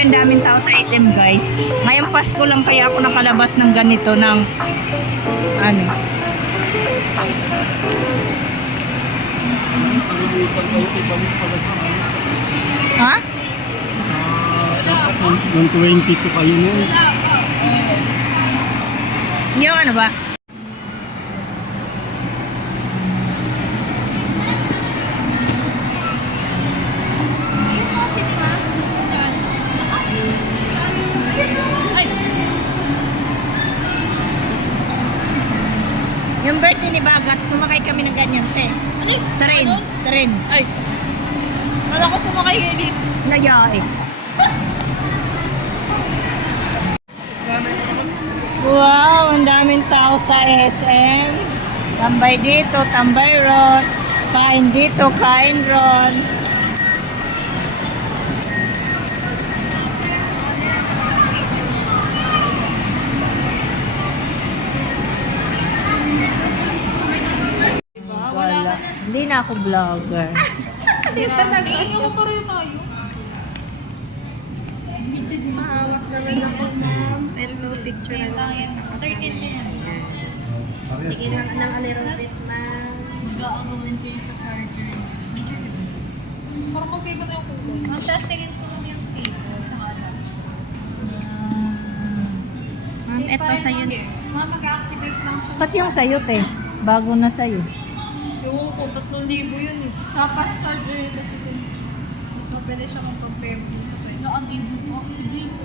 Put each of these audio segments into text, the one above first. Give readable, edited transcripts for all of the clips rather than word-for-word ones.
Grabe, ang daming tao sa SM, guys. Ngayong Pasko lang kaya ako nakalabas ng ganito ng ano. Ha? 122 kayo na. Yung ano ba? Yung birthday ni Bagat, sumakay kami ng ganyan, te. Train. Ay. Wala ko sumakay ngayon. Nayae. Wow, ang daming tao sa SM. Tambay dito, tambay ron. Kain dito, kain ron. Wala. Hindi na ako vlogger. Naiinyo ko pa rin tayo. Mahawak naman ako, ma'am. Pero no picture na lang. 13 na yan. Sige lang ng alirobit, ma'am. Mag-aagawin ko yung sa charger. Parang magkaiba na yung kulay. Ang testingin ko lang yung cable. Ma'am, eto sa'yo. Ma'am, mag-activate lang siya. Pati yung sayo, te. Bago na sayo. Yung ko, 3,000 yun eh. Sa fast charger yun kasi ito. Mas mapwede siya mag-compare mo sa pwede. Ang libo ko, activate.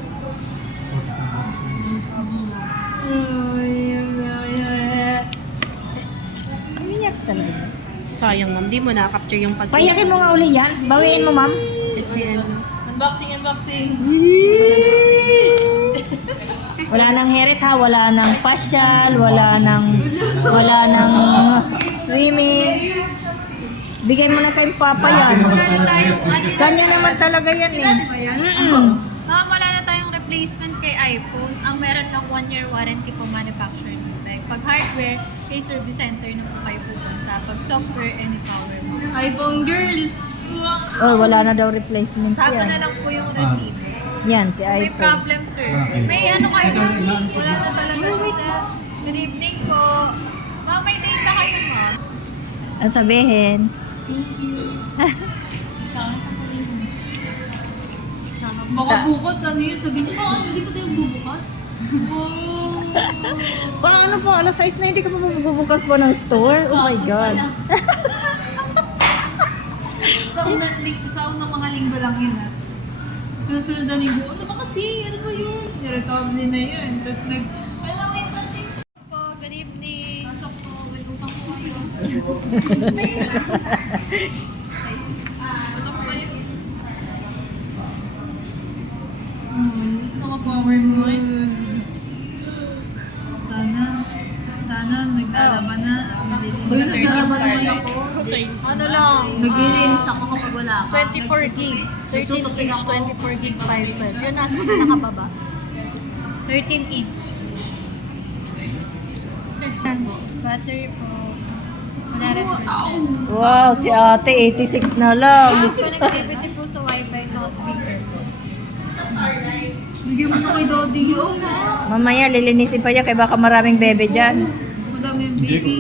Umiyak talaga. Sayang, ma'am. Di mo na-capture yung pag- Payakin mo nga uli yan. Bawiin mo, ma'am. Unboxing. Wala nang heret ha, wala nang pasyal, wala nang swimming. Bigay mo na kay Papa yan. Kanya naman talaga yan eh. Wala na tayong replacement kay iPhone. Ang meron lang 1-year warranty po manufacturing defect. Pag hardware, kay service center na po kayo pupunta. Pag software, any power mo. iPhone girl! Oh, wala na daw replacement Tago na yan. lang po yung receiver. Yan, si May iPhone. problem, sir. May ano kayo, ma'am? Wala na talaga siya, sir. Good evening po. Ma'am, may data kayo, ma'am. Ang sabihin, Baka bukas, ano yun? Sabihin ko, hindi ko tayo bubukas. paano po, alas 6 na hindi ka pa bubukas po ng store? Oh my God. Sa unang mga linggo lang yun, ha? Susunod na linggo, ano ba kasi? Ano ba yun? Niretable na yun. Tapos wala ko yung konting po. Good evening. Pasok po. May utang po kayo. Utang po kayo. Mga power mo eh. Sana maglalaban na. Maglalaban na ako. Ano lang, naglilinis ako kapag wala ka. 24 gig. 13 gig, 24 gig, 512. Yun, nasa nakababa. 13 inch. Battery po. Wala rin po. Wow, si ate 86 na lang. Connectivity po sa Wi-Fi, loudspeaker po. Bigyan mo na kay Dodi yun. Mamaya lilinisin pa niya kaya baka maraming bebe dyan. Madami yung baby.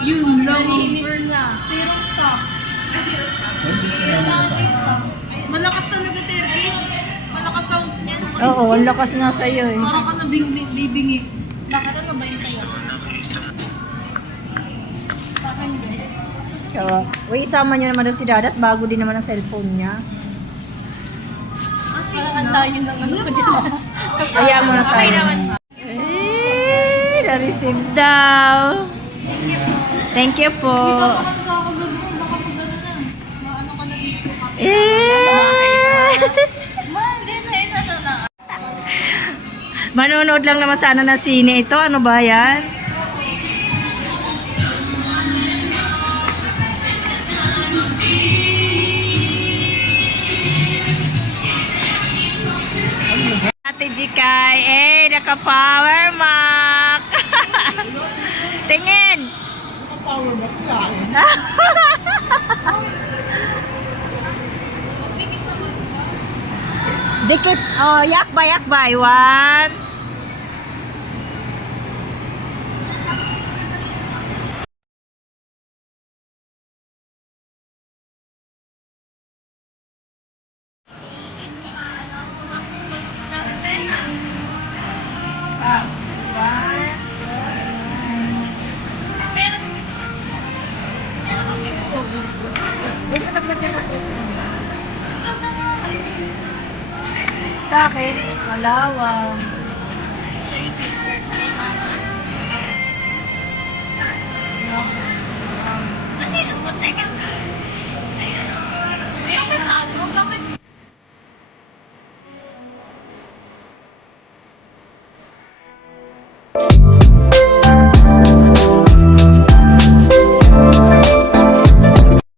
Yun lang. Offer na. Zero stock. Malakas talaga, Terky. Malakas sounds niyan. Oo, ang lakas nga sa'yo eh. Parang ka na bibingi. Bakit ano ba yung tayo? So, uy, isama niyo naman daw si Dadat bago din naman ang cellphone niya. Parang antayin lang ano ko dyan. Kaya mo na tayo. Na-receive daw. Thank you po. Ikaw ka sa ako gano'n. Baka pag ano na. Maano ka na dito. Ma'am, din na. Manonood lang naman sana ng sine ito. Ano ba yan? Ate Jikay, naka-power mark. Tingin. Power bank yan. Pingin naman ba? Dikit, oh, yakbay, yakbay. 1. Sa akin, malawang. Ano